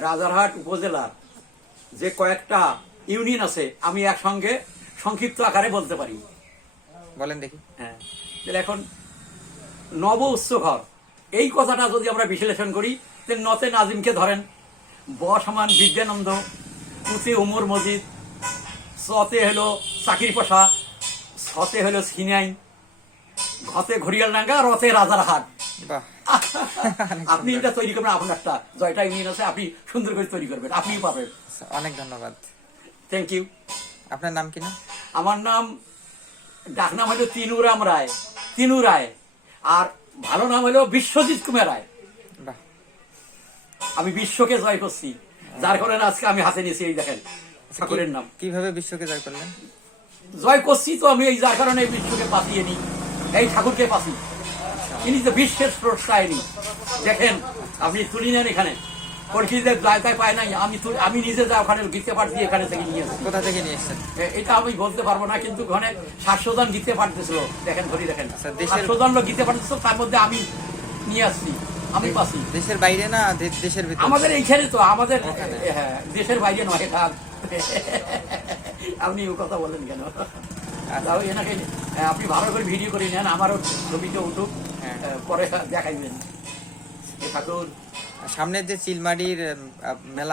রাজারহাট উপজেলার যে কয়েকটা ইউনিয়ন আছে আমি একসঙ্গে সংক্ষিপ্ত আকারে বলতে পারি। বলেন দেখি। হ্যাঁ। তাহলে এখন নব উচ্চ ঘর। এই কথাটা যদি আমরা বিশ্লেষণ করি তাহলে নতে নাজিমকে ধরেন। ব সমান বিদ্যানন্দ উচে উমর মজিদ সতে হলো চাকির পশা সতে হলো সিনাই ঘতে ঘড়িয়ালডাঙ্গা রতে রাজারহাট। বাহ। আপনি এটা তৈরি করবেন আপনার একটা জয়টা ইউনিয়ন আছে আপনি সুন্দর করে তৈরি করবেন আপনি পাবেন। আচ্ছা, অনেক ধন্যবাদ। থ্যাংক ইউ আপনার নাম কি না? আমার নাম ডাকনাম হলো তিনুরাম রায় তিনু রায় আর ভালো নাম হলো বিশ্বজিৎ কুমার রায়। আমি বিশ্বকে জয় করছি যার কারণে আজকে আমি হাতে নিয়েছি এই দেখেন ঠাকুরের নাম। কীভাবে বিশ্বকে জয় করলেন? জয় করছি তো আমি এই যার কারণে বিশ্বকে পাতিয়ে নি এই ঠাকুরকে পাতি ইনি তো বিশ্বের স্রষ্টায়নি দেখেন আপনি তুলি নেন এখানে। কলকিদের জায়গায় পায় নাই। আমি আমি নিজে যা ওখানে গীতে পাঠ দিয়ে এখানে থেকে নিয়ে কোথা থেকে নিয়ে এসেছেন? এটা আমি বলতে পারব না কিন্তু ওখানে সাতশো জন গীতে দেখেন ধরি দেখেন। আচ্ছা, সাতশো জন লোক গীতে পাঠতেছিল তার মধ্যে আমি নিয়ে আসছি। আমি পাচ্ছি দেশের বাইরে না দেশের ভিতরে? আমাদের এইখানে তো আমাদের হ্যাঁ দেশের বাইরে নয় এটা। আপনি ও কথা বলেন কেন? তাও এনাকে আপনি ভালো করে ভিডিও করে নেন আমারও ছবিতে উঠুক। পরে দেখাইবেন। ঠাকুর সামনের যে চিলমারির মেলা